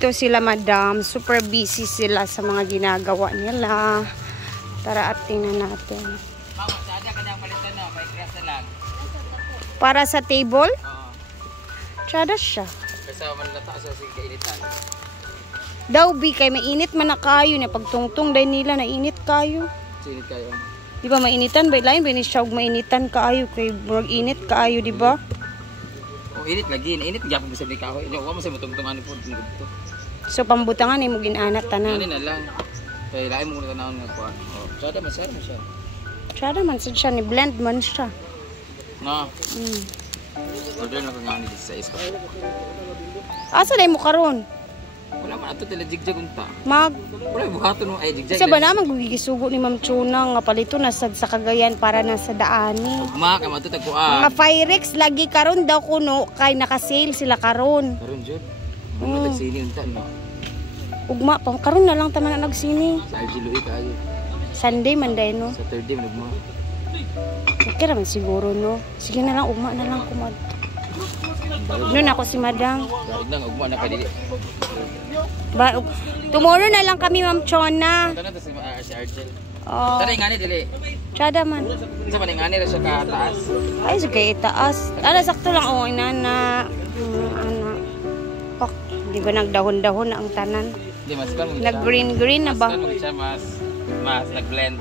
Ito sila madam, super busy sila sa mga ginagawa nila. Tara at tingnan natin. Para sa table? Tsada siya. Kasama nata sa kainitan. Daw bi kay mainit man na kayo niya pagtungtong dahil nila na init kayo. Sinit kayo. Di ba mainitan ba lain ba ni siya mainitan kaayo kay murag init kaayo di ba? Oh, init lagi, init gyapon sa kahoy. Wa mo sa matungtungan ni pud dito. So pambutangan imo ginanat tanan. Ano na lang. Kay lain mo tanawon nga kuan. Oh, tsada man siya. Tsada man sad siya ni blend man siya. No. Order na ko nga ni sa isko. Asa day mo karon? Wala man ato tila jigjag unta. Mag wala buhaton mo ay jigjag. sa ba naman gigisugo ni Ma'am Chuna nga palito na sa Cagayan para na sa daani. Ugma ka matutag kuan. Mga Pyrex lagi karon daw kuno kay naka-sale sila karon. Karon jud. Mo tag sini unta no. Ugma pa karon na lang taman nagsini. Sa Argiloy kayo. Sunday man day no. Sa third day nagmo. Okay raman siguro no. Sige na lang ugma na lang kumad. Noon ako si Madam. Nang ugma na kadili. Ba tomorrow na lang kami Ma'am Chona. Tanong to si Argel. Oh. Tara ngani dili. Tsada man. Sa man ngani ra siya ka taas. Ay sige itaas. Ala sakto lang oh inana. Ana. Pak, di ba nagdahon-dahon na ang tanan? Di mas kan. Nag-green na ba? Mas siya mas nag-blend.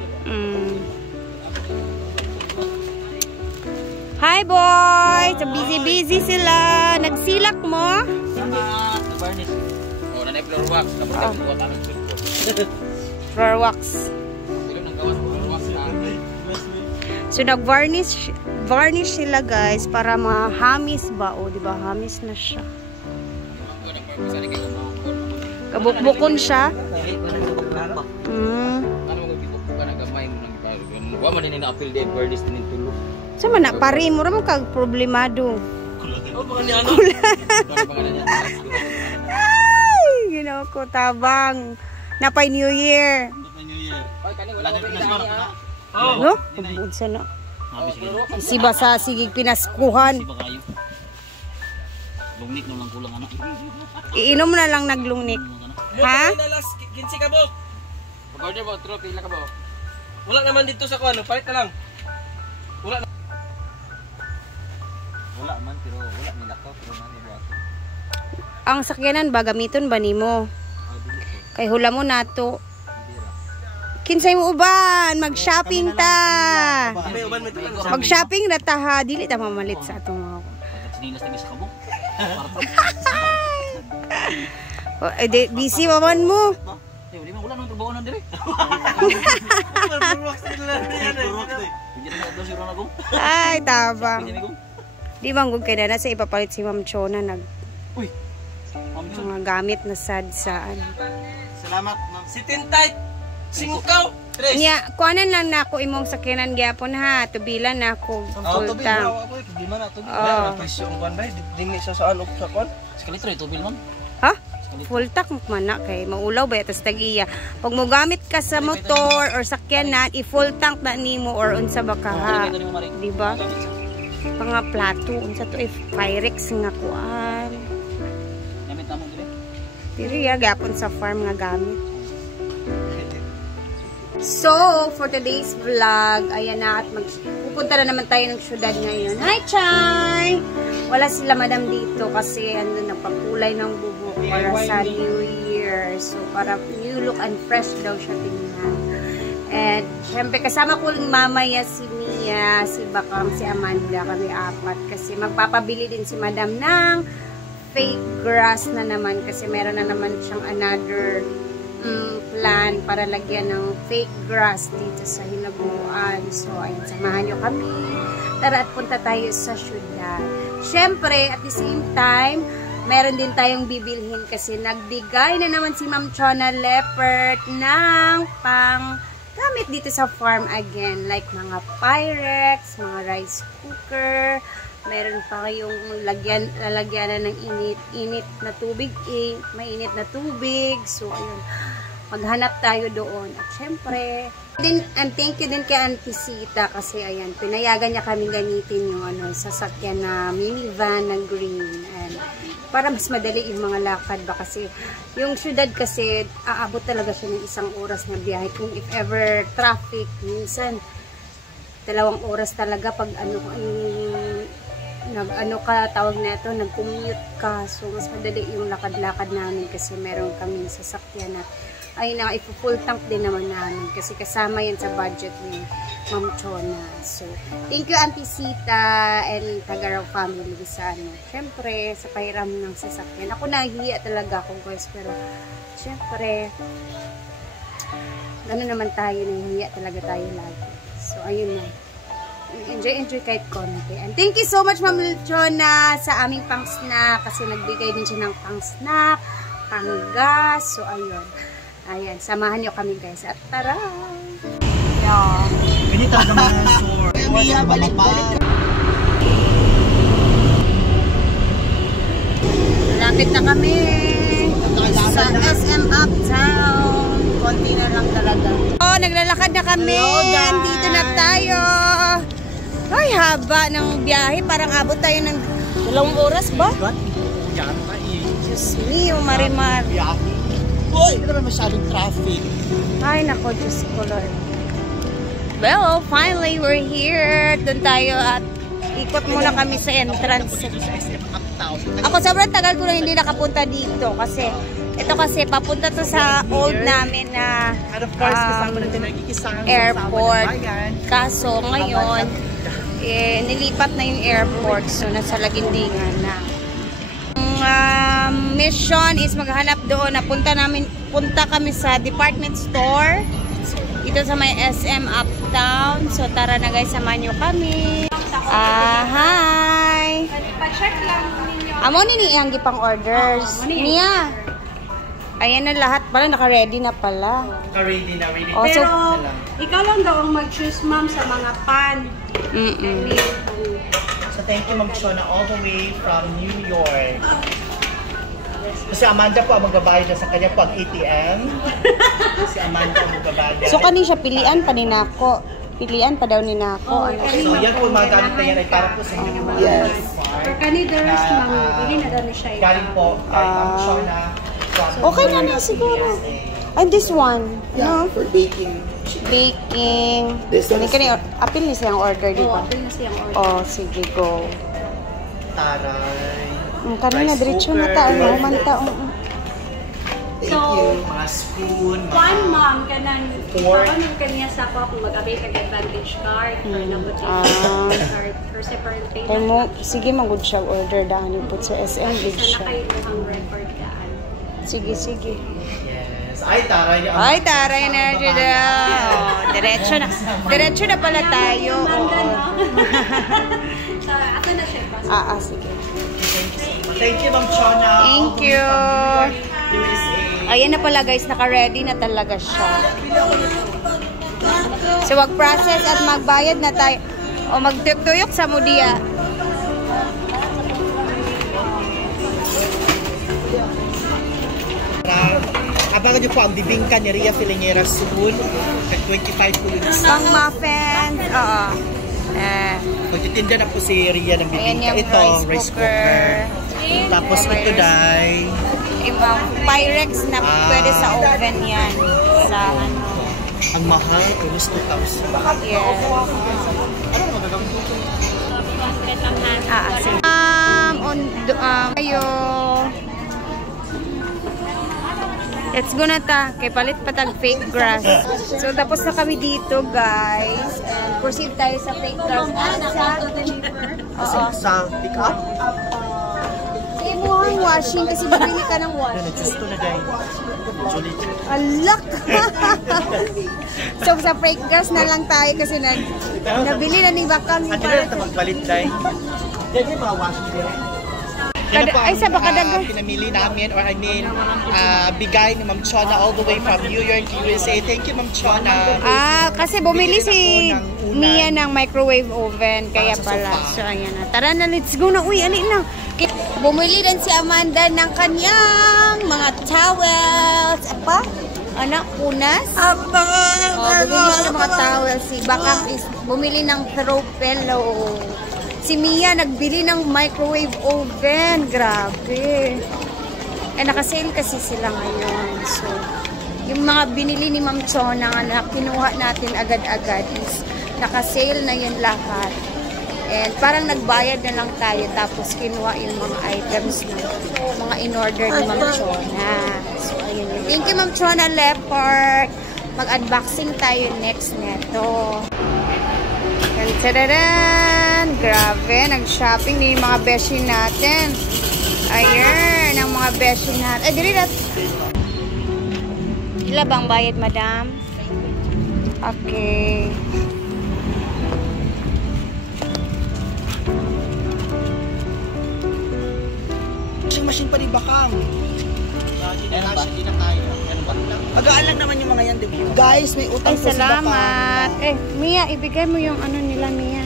Hi boy! So busy sila. Nagsilak mo? Varnish. Oh, nanay floor wax. Kapag buhat aming sulpo. Floor wax. Dilo nang gawas floor wax ka. So nag-varnish sila guys para mahamis ba? O di ba hamis na siya. Kabukbukon siya. Ano mo gibukbuk ka na gamay mo nang ipalo. Wa man din na-appeal din varnish din tulog. So man na pari mo ra man kag problemado. Oh, baka ni ano? Para pangalan niya. Ay, ginawa ko tabang. Napay New Year. Ay, kani wala ko pinaskuhan. No? Pabud sa na. Isiba sa sigig pinaskuhan. Isiba kayo. Lungnik naman kulang anak. Iinom na lang naglungnik. Ha? Kinsi ka bo? Pag-order mo, true, pila ka ba? Wala naman dito sa kuan, palit na lang. Wala man, pero wala nila ko, pero nani buhaton. Ang sakyanan ba gamiton ba nimo? Kay hula mo nato. Kinsay mo uban, mag-shopping ta. Mag-shopping na ta ha, dili ta mamalit sa atong mga. Sinilas tayo sa kabok. Busy maman mo. Di ba wala nang trabaho nang dire? Ay, tabang. Di bang gud kay na sa ipapalit si Ma'am Chona nag Uy. mga gamit na sad saan. Salamat, ma'am. Si Tintay, singkaw. Nya, kuanan lang nako imong sakyanan gyapon ha, tubilan nako full tank. Di man ato bi. Presyo ang kuan bay, dingi sa saan og sa kuan. Sa litro ito bil man. Ha? Full tank man na kay maulaw ba tas tagiya. Pag mo gamit ka sa motor or sakyanan, i-full tank na nimo or unsa ba ka ha? Di ba? Mga plato unsa to if Pyrex nga kuan. Gamit namo dire. Diri ya gapon sa farm nga gamit. So, for today's vlog, ayan na at pupunta na naman tayo ng syudad ngayon. Hi, Chay! Wala sila madam dito kasi andun nagpakulay ng bubuk para sa New Year. So, para new look and fresh daw siya tingnan. And, syempre, kasama ko mamaya si Mia, si Bakam, si Amanda, kami apat. Kasi magpapabili din si madam ng fake grass na naman kasi meron na naman siyang another plan para lagyan ng fake grass dito sa hinaguan. So, ayun, samahan nyo kami. Tara at punta tayo sa syudad. Siyempre, at the same time, meron din tayong bibilhin kasi nagbigay na naman si Ma'am Chona Leopard ng pang gamit dito sa farm again. Like mga Pyrex, mga rice cooker, meron pa kayong lalagyanan ng init na tubig, mainit na tubig. So, ayun, maghanap tayo doon. At syempre, and thank you din kay Auntie Sita kasi, ayan, pinayagan niya kami gamitin yung sasakyan na minivan ng green. And para mas madali yung mga lakad ba, kasi yung syudad kasi aabot talaga siya ng 1 oras na biyahe. Kung if ever traffic, minsan 2 oras talaga pag nag-commute ka. So mas madali yung lakad-lakad namin kasi meron kami sasakyan at ay na ipo-full tank din naman namin kasi kasama yan sa budget ni Ma'am Chona. So thank you Auntie Sita and Tagaraw family sa syempre sa pahiram ng sasakyan. Ako nahihiya talaga ako guys, pero syempre gano'n naman tayo, nahihiya talaga tayo lagi. So ayun na, enjoy kahit konti. And thank you so much Ma'am Chona sa aming pang-snack kasi nagbigay din siya ng pang-snack, pang-gas. So ayun. Ayan, samahan nyo kami guys at tara! Yeah. Hindi talaga mga-sore. Mia, balik. Lapit na kami sa SM Uptown. Konti na lang talaga. Oh, naglalakad na kami. Dito na tayo. Ay, haba ng biyahe. Parang abot tayo ng 2 oras ba? Diyos mio, Marimar. Hoy, ito naman masyadong traffic. Ay, nako, Diyos ko, Lord. Well, finally, we're here. Doon tayo at ikot muna kami sa entrance. Ako, sobrang tagal ko na hindi nakapunta dito kasi ito kasi papunta to sa old namin na airport. Kaso ngayon, nilipat na yung airport. So, nasa Lagindingan na. Mission is maghanap doon. Punta kami sa department store dito sa may SM Uptown. So tara na guys, samahan nyo kami. Hi! Amo ni iyang gipang orders niya. Ayan na lahat pala, naka-ready na pala. Naka-ready na. Oh, pero so, ikaw lang daw ang mag-choose ma'am sa mga pan. So thank you Ma'am Chona all the way from New York. Si Amanda po ang magbabayad na sa kanya po ang ATM. Si Amanda ang magbabayad. So kani siya pilian pa ni nako. Pilian pa daw ni nako. So yan po mga gamit na yan ay para po sa inyo. Yes. For kaniders, ma'am, hindi na daw ni siya. Galing po kay Ma'am Chona. Okay na na siguro. And this one, Yeah, for baking. baking. This one is- Apil ni siyang order, di ba? Apil na siyang order. Oh, sige, go. Taray. Kanina, Rice diretso na cooker. tayo. Manta. Thank So, you. Mga spoon. pan ma'am, kanang Fork. ikaw kanya sa ko kung mag-abay ka advantage card or nabot card for separate Kaya payment. mo, sige, magod siya order dahil ipot sa SM, big Sana siya. kayo ang record kaan. Sige, sige. Yes. Ay, taray. Ay, taray na dyan na. Oh, diretso na. Diretso na pala tayo. Oo. Ako na siya. Sige. Thank you Ma'am Chona. Thank you. USA. Ayan na pala guys, naka-ready na talaga siya. So, wag-process at magbayad na tayo. O, magtuyok sa mudia. Abangan niyo po ang bibingka ni Ria Filingera soon. At 25 po yun. Pang muffins. Oo. Magtitinda na po si Ria ng Ayan bibingka. yung Ito, rice cooker. Tapos ito dahil Ibang Pyrex na pwede sa oven yan. Sa ano. ang mahal, almost 2,000. Yeah. Sige. Kayo. Let's go na ta. Kay palit pa tag fake grass. So, tapos na kami dito, guys. And proceed tayo sa fake grass. Oo. Sa pick up? Sige mo ang washing kasi bibili ka ng washing. Nagsisto na dahil. Julie. Alak! So, sa fake grass na lang tayo kasi nabili na ni Bakang. At ito na magbalit dahil. Dahil yung mga washing din. Yan po Ay, ang sa Bakadagan. pinamili namin or I mean, bigay ni Ma'am Chona all the way from New York, USA. Thank you Ma'am Chona. Kasi bumili si Ako ng Mia ng microwave oven. Kaya Para sa pala. sofa. So, ayan na. Tara na, let's go na. Uy, alin na. Bumili din si Amanda ng kanyang mga towels. Apa? Anak, punas? Apa? Bumili siya ng mga towels. Si Bakang is bumili ng throw pillow. Si Mia nagbili ng microwave oven. Grabe. Eh, nakasale kasi sila ngayon. So, yung mga binili ni Ma'am Chona na kinuha natin agad-agad is nakasale na yun lahat. And parang nagbayad na lang tayo tapos kinuha yung mga items na mga in-order ni Ma'am Chona. So, ayun yun. Thank you, Ma'am Chona Leopard. Mag-unboxing tayo next neto. Tadadaan! Grabe, nag-shopping din yung mga beshi natin. Ayan, ang mga beshi natin. Ay, dili natin. Ila bang bayad, madam? Okay. Machine pa rin bakang. Hindi na tayo. Magaan lang naman yung mga yan, di ba? Guys, may utang Ay, salamat. Eh, Mia, ibigay mo yung ano nila, Mia.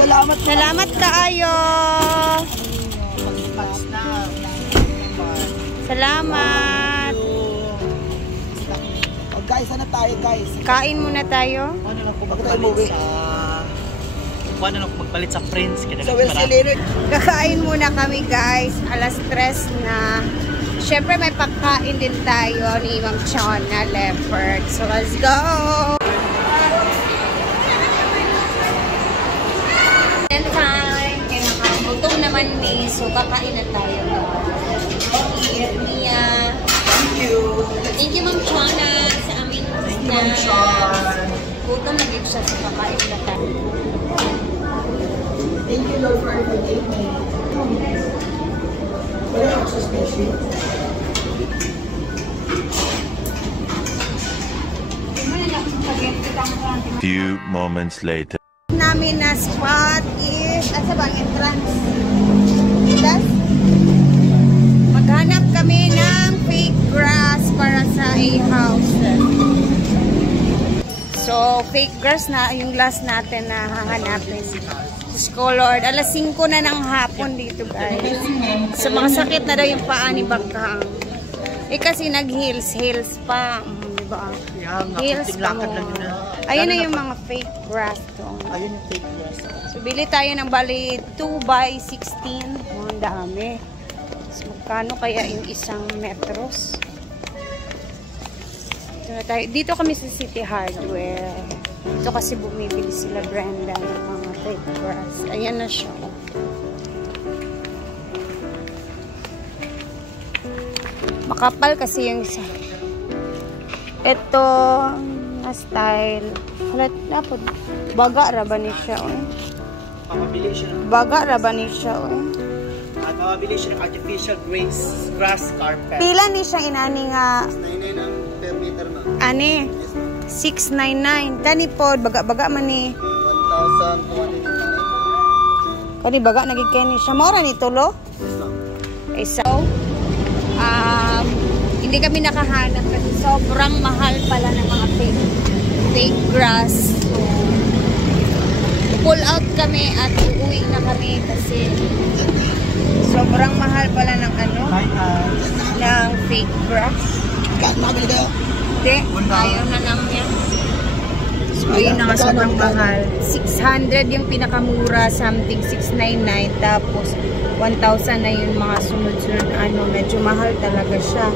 Salamat. Salamat kaayo. Salamat. Oh, guys, ano tayo, guys? Kain muna tayo. Ano lang po magpalit sa... Ano lang po magpalit sa friends. So, we'll see later. Kakain muna kami, guys. Alas 3 na. Siyempre, may pagkain din tayo ni Ma'am Chona Leopard. So, let's go! And time. Kaya nakagutom naman ni. So, kakain na tayo. Mia. Thank you. Thank you, Ma'am Chona, sa amin na gutom na din siya sa kakain na tayo. Thank you, Lord, for everything. Wala ako sa special. Few moments later. Namin na spot is at sa bang entrance. Yes? Maghanap kami ng fake grass para sa a-house. So, fake grass na yung last natin na hahanapin. Diyos Lord, alas 5 na ng hapon dito, guys. So, mga sakit na daw yung paa ni Bakang. Eh, kasi nag-heels pa. Diba? Heels pa mo. Ayun na yung mga fake grass to. Ayun yung fake grass. So, bili tayo ng bali 2 by 16. Oh, ang dami. So, magkano kaya yung isang metros? Dito na tayo. Dito kami sa City Hardware. Dito kasi bumibili sila Brenda ng mga fake grass. Ayan na siya. Makapal kasi yung isa. Ito na style. Halat na po. Baga ra ba ni siya? Pamabili siya. Baga ra ba ni siya? Pamabili siya ng artificial grass carpet. Pila ni siya inani nga? 99 ang per meter na. Ani? 699. Kani po, baga-baga man ni. 1,299. Kani baga nagig kay ni siya. Maura ni tulo? Eh, so, hindi kami nakahanap kasi sobrang mahal pala ng mga fake grass. So, pull out kami at uuwi na kami kasi sobrang mahal pala ng ano, ng fake grass. Mabili kayo? Hindi, ayaw na lang yan. So, yun na nga, sobrang mahal. 600 yung pinakamura, something 699, tapos 1,000 na yung mga sunod-sunod, ano, medyo mahal talaga siya.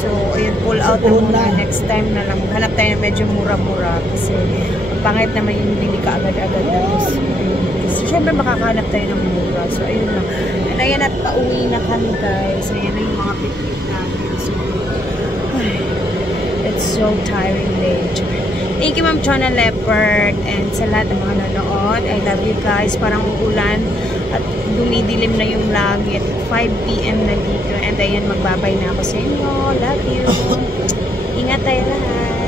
So, ayun, pull out na muna. Next time na lang, hanap tayo na medyo mura-mura kasi pangit naman yung bili ka agad-agad. Kasi syempre makakahanap tayo ng mura. So, ayun lang. And ayan at pauwi na kami, guys. Ayan na yung mga picnic namin. So, it's so tiring later. Thank you, Ma'am Chona Leopard, and sa lahat ng mga nanonood. I love you guys. Parang uulan at dumidilim na yung langit. 5 PM na dito. And ayan, magbabay na ako sa inyo. Love you. Ingat tayo lahat.